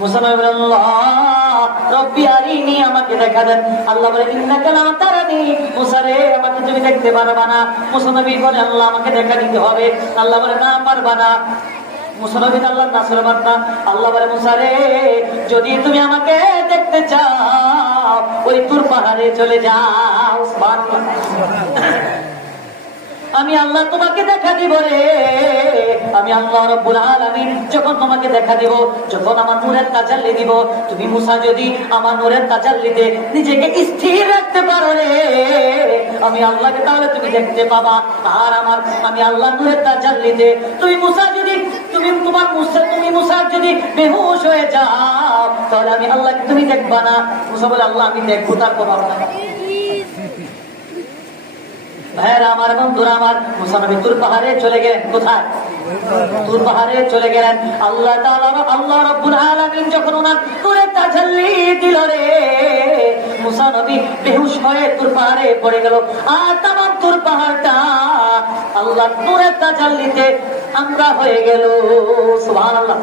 মুসা নবী বলেন, আল্লাহ রব্বি আরিনি, আমাকে দেখা দেন। আল্লাহ বলে, ইন্নাকা লা তারানি, মুসা রে আমাকে তুমি দেখতে পারবা না। মুসা নবী বলে, আল্লাহ আমাকে দেখা দিতে হবে। আল্লাহ বলে, না পারবা না। মুসা নবী আল্লাহর নাফরমান না। আল্লাহ বলে, মুসা রে যদি তুমি আমাকে দেখতে চাও ওই তুর পাহাড়ে চলে যাও, আমি আল্লাহ তোমাকে দেখা দিব রে। আমি আল্লাহ রাব্বুল আলামিন যখন তোমাকে দেখা দিব, যখন আমার নূরের তাজাল্লি দিব, তুমি মুসা যদি আমার নূরের তাজাল্লিতে নিজেকে স্থির রাখতে পারো রে, আমি আল্লাহকে তাহলে তুমি দেখতে পাবা। আর আমি আল্লাহ নূরের তাজাল্লিতে তুমি মুসা যদি বেহুশ হয়ে যাও তাহলে আমি আল্লাহকে তুমি দেখবা না। মুসা বলে, আল্লাহ আমি দেখবো, তারপর পাবো না। ভাইরা আমার, বন্ধুরা আমার, মুসা নবী তুর পাহাড়ে চলে গেলেন। কোথায়? তুর পাহাড়ে চলে গেলেন। আল্লাহ রাব্বুল আলামিন যখন ওনার নূরের তাজাল্লি দিল রে, মুসা নবী বেহুশ হয়ে তুর পাহাড়ে পড়ে গেল। আর তামাম তুর পাহাড়টা আল্লাহ নূরের তাজাল্লিতে আমরা হয়ে গেল। সুবহানাল্লাহ।